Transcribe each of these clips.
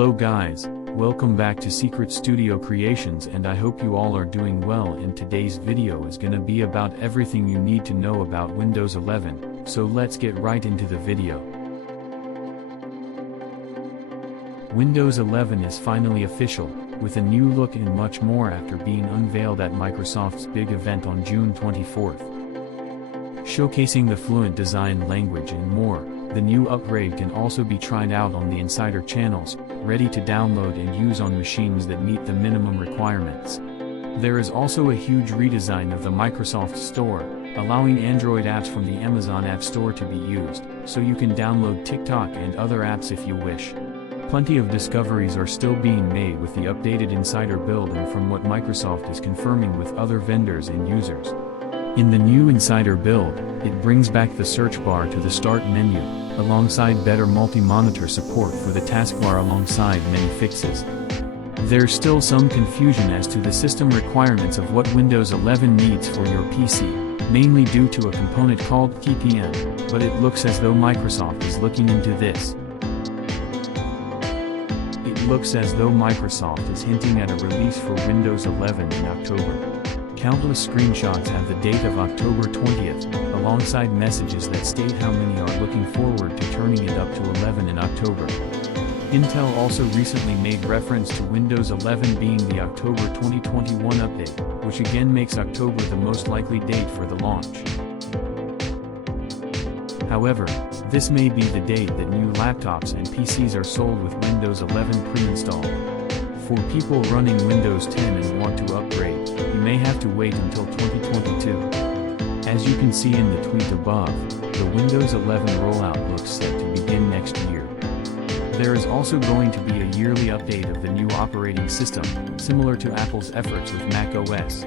Hello guys, welcome back to Secret Studio Creations, and I hope you all are doing well. And today's video is gonna be about everything you need to know about Windows 11, so let's get right into the video. Windows 11 is finally official, with a new look and much more after being unveiled at Microsoft's big event on June 24th. Showcasing the fluent design language and more, the new upgrade can also be tried out on the Insider channels, ready to download and use on machines that meet the minimum requirements. There is also a huge redesign of the Microsoft Store, allowing Android apps from the Amazon App Store to be used, so you can download TikTok and other apps if you wish. Plenty of discoveries are still being made with the updated Insider build and from what Microsoft is confirming with other vendors and users. In the new Insider build, it brings back the search bar to the Start menu, alongside better multi-monitor support for the taskbar alongside many fixes. There's still some confusion as to the system requirements of what Windows 11 needs for your PC, mainly due to a component called TPM, but it looks as though Microsoft is looking into this. It looks as though Microsoft is hinting at a release for Windows 11 in October. Countless screenshots have the date of October 20th, alongside messages that state how many are looking forward to turning it up to 11 in October. Intel also recently made reference to Windows 11 being the October 2021 update, which again makes October the most likely date for the launch. However, this may be the date that new laptops and PCs are sold with Windows 11 pre-installed. For people running Windows 10 and want to upgrade, you may have to wait until 2022. As you can see in the tweet above, the Windows 11 rollout looks set to begin next year. There is also going to be a yearly update of the new operating system, similar to Apple's efforts with Mac OS.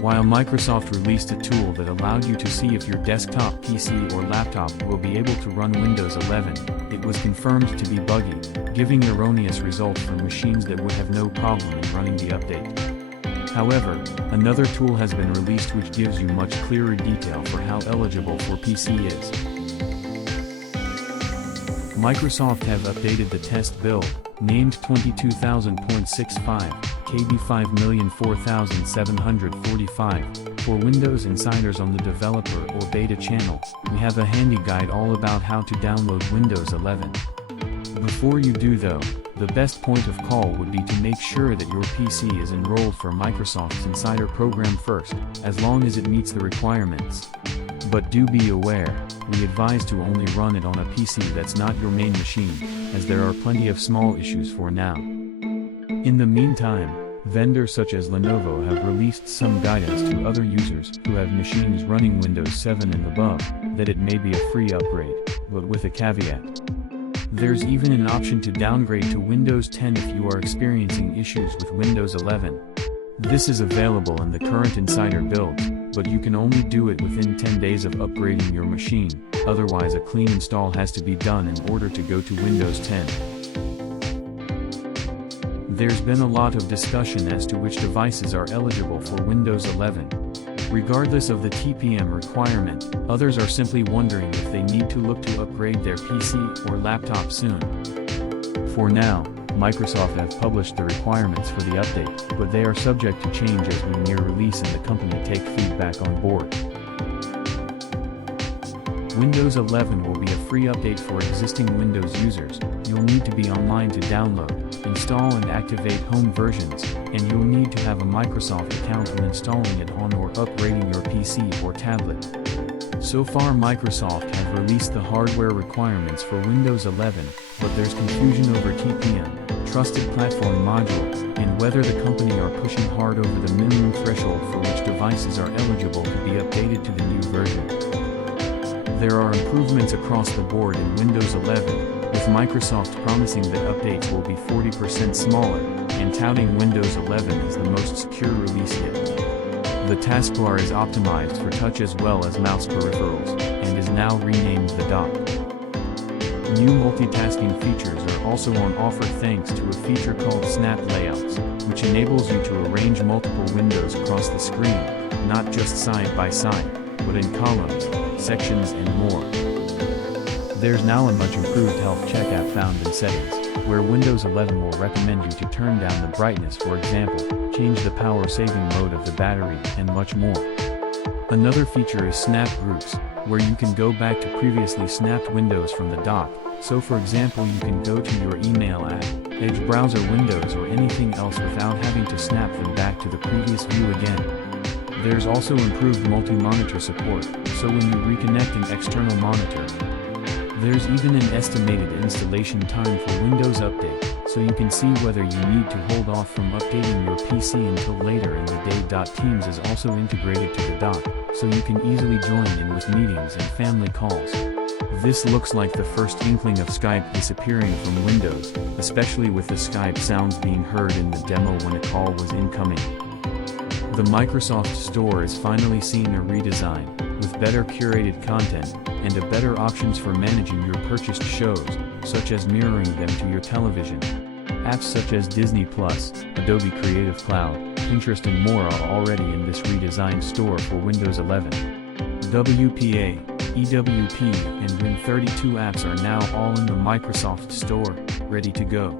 While Microsoft released a tool that allowed you to see if your desktop PC or laptop will be able to run Windows 11, it was confirmed to be buggy, giving erroneous results for machines that would have no problem in running the update. However, another tool has been released which gives you much clearer detail for how eligible for PC is. Microsoft have updated the test build, named 22,000.65 KB 5,004,745, for Windows Insiders on the Developer or Beta channel. We have a handy guide all about how to download Windows 11. Before you do though, the best point of call would be to make sure that your PC is enrolled for Microsoft's Insider program first, as long as it meets the requirements. But do be aware, we advise to only run it on a PC that's not your main machine, as there are plenty of small issues for now. In the meantime, vendors such as Lenovo have released some guidance to other users who have machines running Windows 7 and above, that it may be a free upgrade, but with a caveat. There's even an option to downgrade to Windows 10 if you are experiencing issues with Windows 11. This is available in the current Insider build, but you can only do it within 10 days of upgrading your machine, otherwise a clean install has to be done in order to go to Windows 10. There's been a lot of discussion as to which devices are eligible for Windows 11. Regardless of the TPM requirement, others are simply wondering if they need to look to upgrade their PC or laptop soon. For now, Microsoft have published the requirements for the update, but they are subject to change as we near release and the company take feedback on board. Windows 11 will be a free update for existing Windows users. You'll need to be online to download, install and activate home versions, and you'll need to have a Microsoft account when installing it on or upgrading your PC or tablet. So far Microsoft have released the hardware requirements for Windows 11, but there's confusion over TPM, Trusted Platform Module, and whether the company are pushing hard over the minimum threshold for which devices are eligible to be updated to the new version. There are improvements across the board in Windows 11, with Microsoft promising that updates will be 40% smaller, and touting Windows 11 as the most secure release yet. The taskbar is optimized for touch as well as mouse peripherals, and is now renamed the dock. New multitasking features are also on offer thanks to a feature called Snap Layouts, which enables you to arrange multiple windows across the screen, not just side by side, but in columns, sections and more. There's now a much improved health check app found in settings, where Windows 11 will recommend you to turn down the brightness, for example, change the power saving mode of the battery, and much more. Another feature is Snap Groups, where you can go back to previously snapped windows from the dock. So for example, you can go to your email app, Edge browser windows, or anything else without having to snap them back to the previous view again. There's also improved multi-monitor support, so when you reconnect an external monitor, there's even an estimated installation time for Windows Update, so you can see whether you need to hold off from updating your PC until later in the day. Teams is also integrated to the dock, so you can easily join in with meetings and family calls. This looks like the first inkling of Skype disappearing from Windows, especially with the Skype sounds being heard in the demo when a call was incoming. The Microsoft Store is finally seeing a redesign, with better curated content, and a better options for managing your purchased shows, such as mirroring them to your television. Apps such as Disney+, Adobe Creative Cloud, Pinterest and more are already in this redesigned store for Windows 11. WPA, EWP, and Win32 apps are now all in the Microsoft Store, ready to go.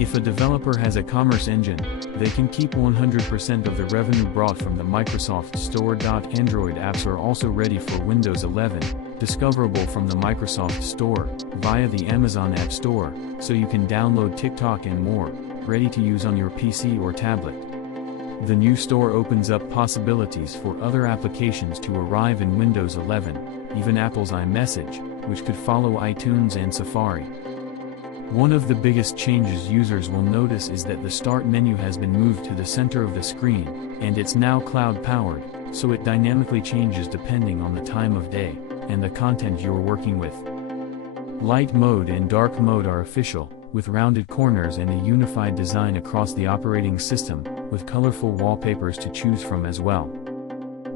If a developer has a commerce engine, they can keep 100% of the revenue brought from the Microsoft Store. Android apps are also ready for Windows 11, discoverable from the Microsoft Store, via the Amazon App Store, so you can download TikTok and more, ready to use on your PC or tablet. The new store opens up possibilities for other applications to arrive in Windows 11, even Apple's iMessage, which could follow iTunes and Safari. One of the biggest changes users will notice is that the Start menu has been moved to the center of the screen, and it's now cloud-powered, so it dynamically changes depending on the time of day and the content you're working with. Light mode and dark mode are official, with rounded corners and a unified design across the operating system, with colorful wallpapers to choose from as well.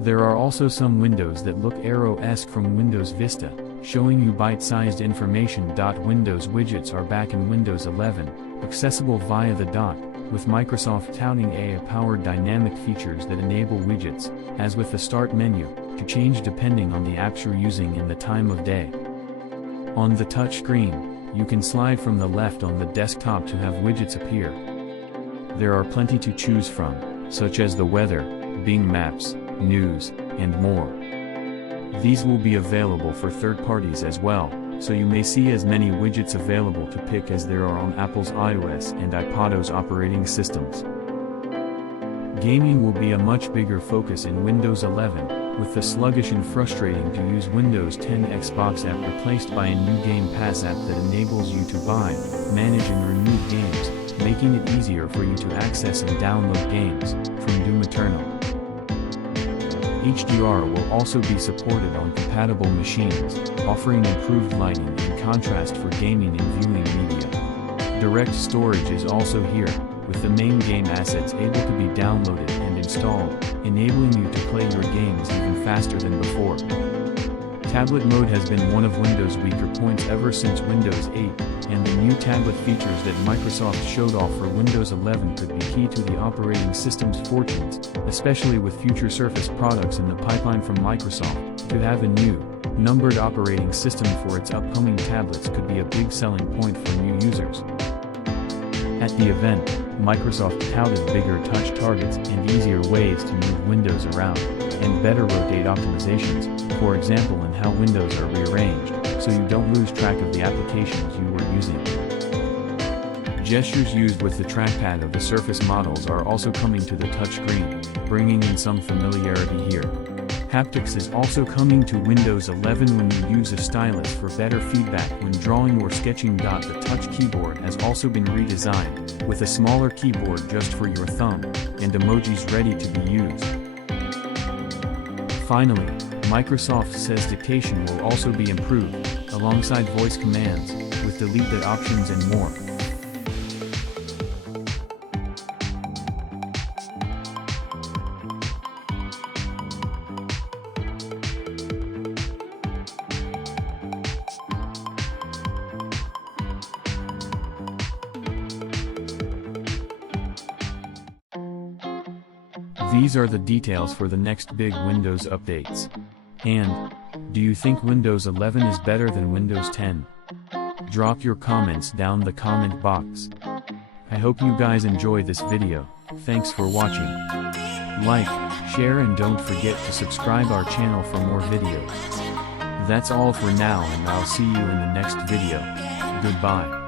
There are also some windows that look Arrow-esque from Windows Vista, showing you bite-sized information. Windows widgets are back in Windows 11, accessible via the dock, with Microsoft touting AI-powered dynamic features that enable widgets, as with the Start menu, to change depending on the apps you're using and the time of day. On the touch screen, you can slide from the left on the desktop to have widgets appear. There are plenty to choose from, such as the weather, Bing Maps, news, and more. These will be available for third parties as well, so you may see as many widgets available to pick as there are on Apple's iOS and iPadOS operating systems. Gaming will be a much bigger focus in Windows 11, with the sluggish and frustrating to use Windows 10 Xbox app replaced by a new Game Pass app that enables you to buy, manage and remove games, making it easier for you to access and download games, from Doom Eternal. HDR will also be supported on compatible machines, offering improved lighting and contrast for gaming and viewing media. Direct storage is also here, with the main game assets able to be downloaded and installed, enabling you to play your games even faster than before. Tablet mode has been one of Windows' weaker points ever since Windows 8, and the new tablet features that Microsoft showed off for Windows 11 could be key to the operating system's fortunes, especially with future Surface products in the pipeline from Microsoft. To have a new, numbered operating system for its upcoming tablets could be a big selling point for new users. At the event, Microsoft touted bigger touch targets and easier ways to move windows around, and better rotate optimizations, for example in how windows are rearranged, so you don't lose track of the applications you were using. Gestures used with the trackpad of the Surface models are also coming to the touchscreen, bringing in some familiarity here. Haptics is also coming to Windows 11 when you use a stylus for better feedback when drawing or sketching. The touch keyboard has also been redesigned, with a smaller keyboard just for your thumb, and emojis ready to be used. Finally, Microsoft says dictation will also be improved, alongside voice commands, with deleted options and more. These are the details for the next big Windows updates. And, Do you think Windows 11 is better than Windows 10? Drop your comments down the comment box. I hope you guys enjoy this video. Thanks for watching. Like, share and don't forget to subscribe our channel for more videos. That's all for now and I'll see you in the next video. Goodbye.